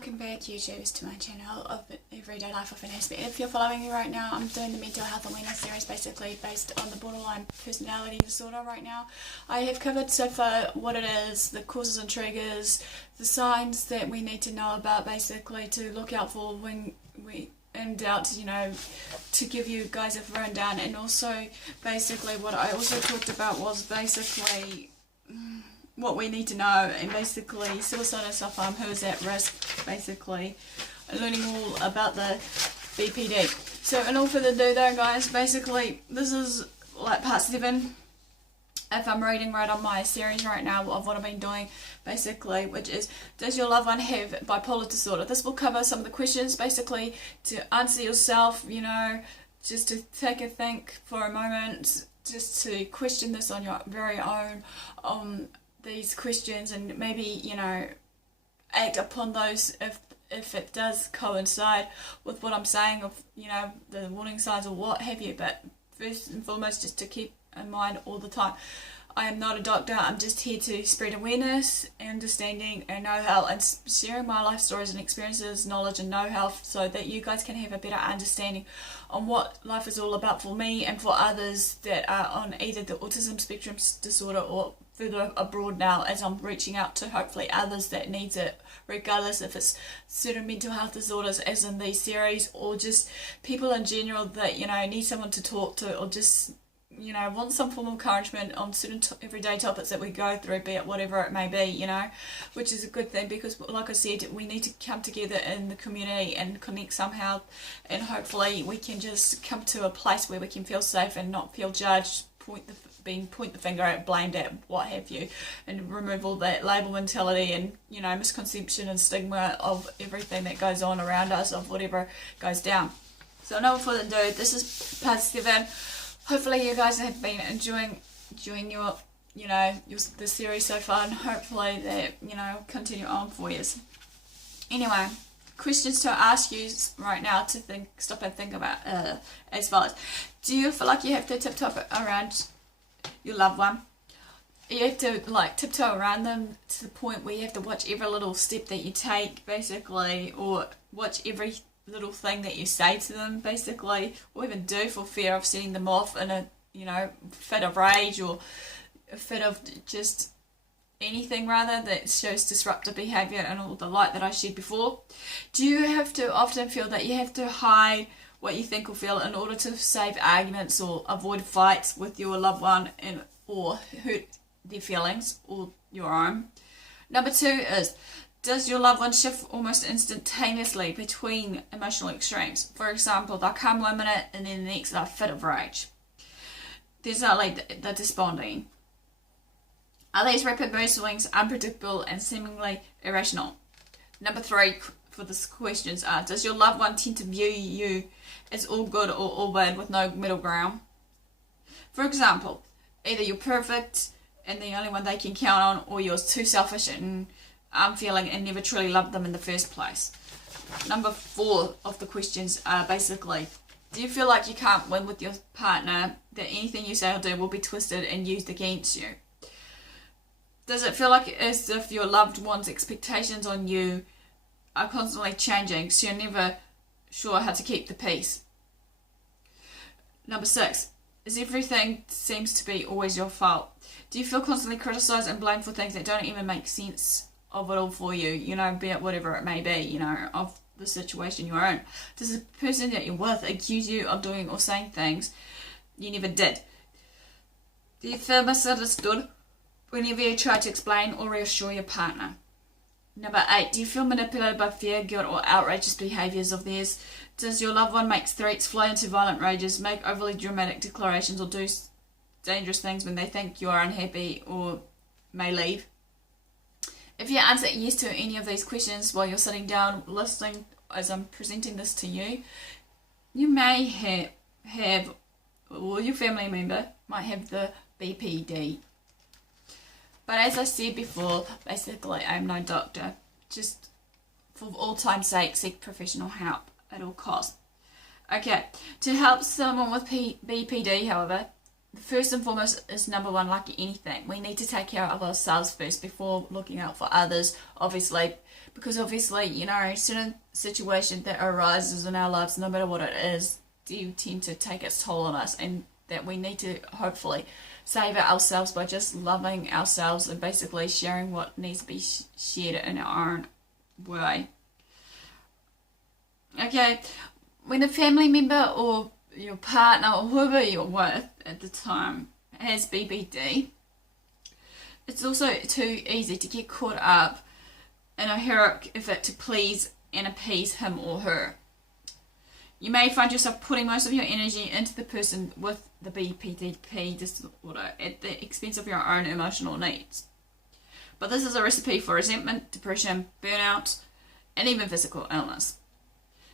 Welcome back, YouTubers, to my channel of Everyday Life of an Aspie. If you're following me right now, I'm doing the mental health awareness series basically based on the borderline personality disorder right now. I have covered so far what it is, the causes and triggers, the signs that we need to know about basically to look out for when we in doubt, you know, to give you guys a rundown. And also basically what I also talked about was basically what we need to know, and basically suicide and self-harm, who's at risk, basically learning all about the BPD. So in all further ado though guys, basically this is like part 7 if I'm reading right on my series right now of what I've been doing basically, which is, does your loved one have bipolar disorder? This will cover some of the questions basically to answer yourself, you know, just to take a think for a moment, just to question this on your very own, these questions, and maybe, you know, act upon those if it does coincide with what I'm saying, of, you know, the warning signs or what have you. But first and foremost, just to keep in mind all the time, I am not a doctor. I'm just here to spread awareness, understanding and know-how, and sharing my life stories and experiences, knowledge and know-how, so that you guys can have a better understanding on what life is all about for me and for others that are on either the autism spectrum disorder or further abroad now, as I'm reaching out to hopefully others that needs it, regardless if it's certain mental health disorders as in these series, or just people in general that, you know, need someone to talk to, or just, you know, want some form of encouragement on certain everyday topics that we go through, be it whatever it may be, you know, which is a good thing, because like I said, we need to come together in the community and connect somehow, and hopefully we can just come to a place where we can feel safe and not feel judged, point the finger at, blamed at, what have you, and remove all that label mentality and, you know, misconception and stigma of everything that goes on around us, of whatever goes down. So no further ado, this is part 7. Hopefully you guys have been enjoying your, you know, the series so far, and hopefully that, you know, continue on for you. Anyway, questions to ask you right now to stop and think about as follows. Do you feel like you have to tiptoe around your loved one? You have to like tiptoe around them to the point where you have to watch every little step that you take basically, or watch every little thing that you say to them basically, or even do, for fear of setting them off in a, you know, fit of rage, or a fit of just anything rather that shows disruptive behaviour and all the light that I shared before? Do you have to often feel that you have to hide what you think or feel in order to save arguments or avoid fights with your loved one, and or hurt their feelings or your own? Number 2 is, does your loved one shift almost instantaneously between emotional extremes? For example, they'll come 1 minute and then the next they're fit of rage. There's not like the desponding. Are these rapid mood swings unpredictable and seemingly irrational? Number 3 for the questions are, does your loved one tend to view you as all good or all bad with no middle ground? For example, either you're perfect and the only one they can count on, or you're too selfish and unfeeling and never truly loved them in the first place. Number 4 of the questions are basically, do you feel like you can't win with your partner, that anything you say or do will be twisted and used against you? Does it feel like as if your loved one's expectations on you are constantly changing, so you're never sure how to keep the peace? Number 6, is everything seems to be always your fault? Do you feel constantly criticised and blamed for things that don't even make sense of it all for you, you know, be it whatever it may be, you know, of the situation you're in? Does the person that you're with accuse you of doing or saying things you never did? Do you feel misunderstood whenever you try to explain or reassure your partner? Number 8, do you feel manipulated by fear, guilt or outrageous behaviours of theirs? Does your loved one make threats, fly into violent rages, make overly dramatic declarations, or do dangerous things when they think you are unhappy or may leave? If you answer yes to any of these questions while you're sitting down listening as I'm presenting this to you, you may have, or your family member might have the BPD. But as I said before, basically I'm no doctor. Just for all time's sake, seek professional help at all costs. Okay, to help someone with BPD, however, first and foremost is number 1, like anything, we need to take care of ourselves first before looking out for others. Obviously, because obviously, you know, certain situation that arises in our lives, no matter what it is, do tend to take its toll on us, and that we need to hopefully save it ourselves by just loving ourselves and basically sharing what needs to be shared in our own way. Okay, when a family member or your partner or whoever you're with at the time has BPD, it's also too easy to get caught up in a heroic effort to please and appease him or her. You may find yourself putting most of your energy into the person with the BPD disorder at the expense of your own emotional needs. But this is a recipe for resentment, depression, burnout, and even physical illness.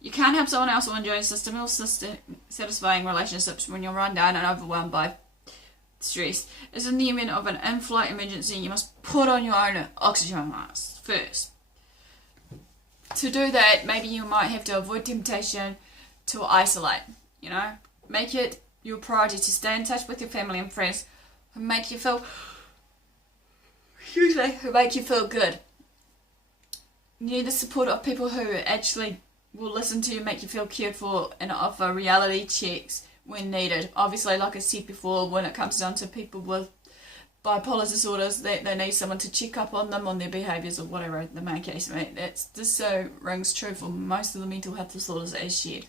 You can't help someone else or enjoy sustainable, satisfying relationships when you're run down and overwhelmed by stress. As in the event of an in-flight emergency, you must put on your own oxygen mask first. To do that, maybe you might have to avoid temptation to isolate, you know. Make it your priority to stay in touch with your family and friends who make you feel good. You need the support of people who actually will listen to you, make you feel cared for, and offer reality checks when needed. Obviously, like I said before, when it comes down to people with bipolar disorders, they need someone to check up on them, on their behaviours or whatever the main case. This so rings true for most of the mental health disorders as shared.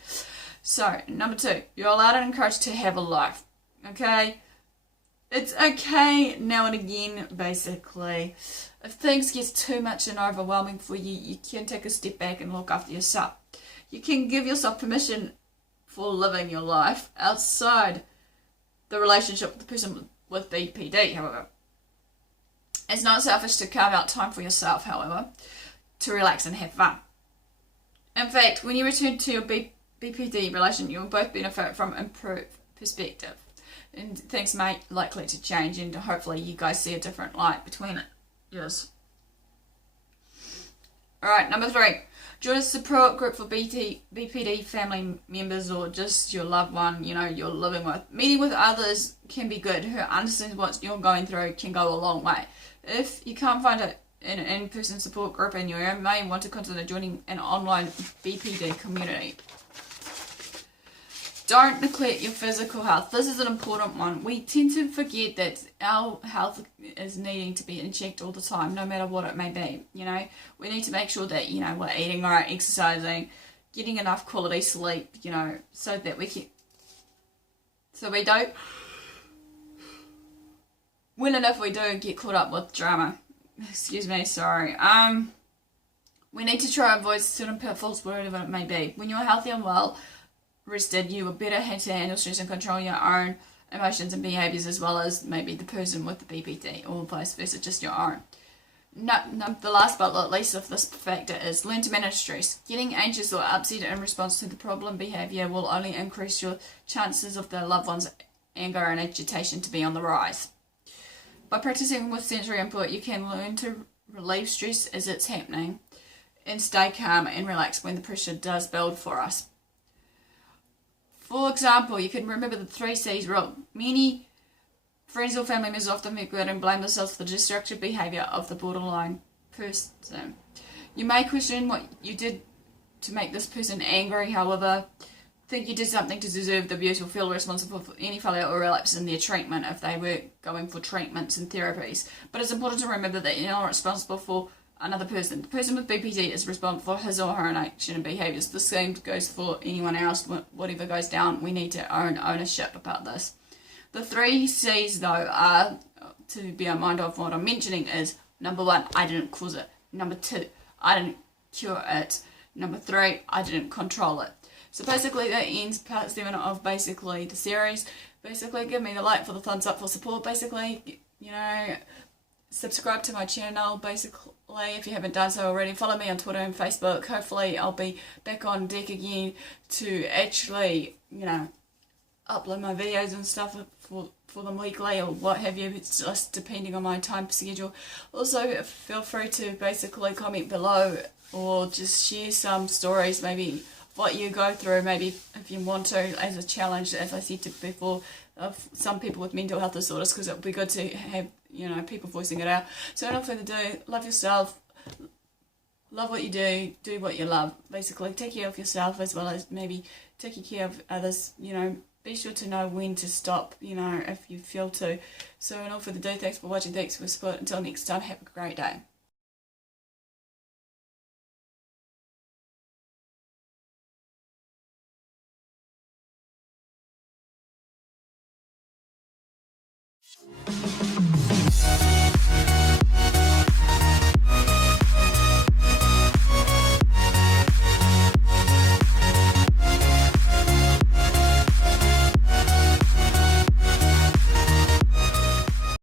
So, number 2, you're allowed and encouraged to have a life. Okay? It's okay now and again, basically. If things get too much and overwhelming for you, you can take a step back and look after yourself. You can give yourself permission for living your life outside the relationship with the person with BPD, however. It's not selfish to carve out time for yourself, however, to relax and have fun. In fact, when you return to your BPD relation, you will both benefit from improved perspective. And things may likely to change, and hopefully you guys see a different light between it. Yes. Alright, number 3. Join a support group for BPD family members or just your loved one, you know, you're living with. Meeting with others can be good. Who understands what you're going through can go a long way. If you can't find an in-person support group in your area, you may want to consider joining an online BPD community. Don't neglect your physical health. This is an important one. We tend to forget that our health is needing to be in check all the time, no matter what it may be. You know, we need to make sure that, you know, we're eating right, exercising, getting enough quality sleep, you know, so that we don't, when and if we do get caught up with drama, excuse me, sorry, we need to try and avoid certain pitfalls, wherever it may be. When you're healthy and well rested, you will better have to handle stress and control your own emotions and behaviours, as well as maybe the person with the BPD, or vice versa, just your own. The last but not least of this factor is learn to manage stress. Getting anxious or upset in response to the problem behaviour will only increase your chances of the loved one's anger and agitation to be on the rise. By practicing with sensory input, you can learn to relieve stress as it's happening and stay calm and relaxed when the pressure does build for us. For example, you can remember the 3 C's rule. Many friends or family members often feel good and blame themselves for the destructive behaviour of the borderline person. You may question what you did to make this person angry, however, think you did something to deserve the abuse or feel responsible for any failure or relapse in their treatment if they were going for treatments and therapies. But it's important to remember that you're not responsible for another person. The person with BPD is responsible for his or her own action and behaviours. The same goes for anyone else. Whatever goes down, we need to own ownership about this. The 3 C's, though, are to be reminded of what I'm mentioning is, number 1, I didn't cause it. Number 2, I didn't cure it. Number 3, I didn't control it. So basically that ends part 7 of basically the series. Basically give me the like for the thumbs up for support. Basically, you know, subscribe to my channel, basically, if you haven't done so already. Follow me on Twitter and Facebook. Hopefully I'll be back on deck again to actually, you know, upload my videos and stuff for them weekly or what have you. It's just depending on my time schedule. Also, feel free to basically comment below or just share some stories, maybe what you go through, maybe if you want to, as a challenge, as I said before, of some people with mental health disorders, because it would be good to have, you know, people voicing it out. So without further ado, love yourself, love what you do what you love. Basically, take care of yourself as well as maybe taking care of others. Be sure to know when to stop, if you feel to. So, and all for the do, thanks for watching, thanks for support. Until next time, have a great day.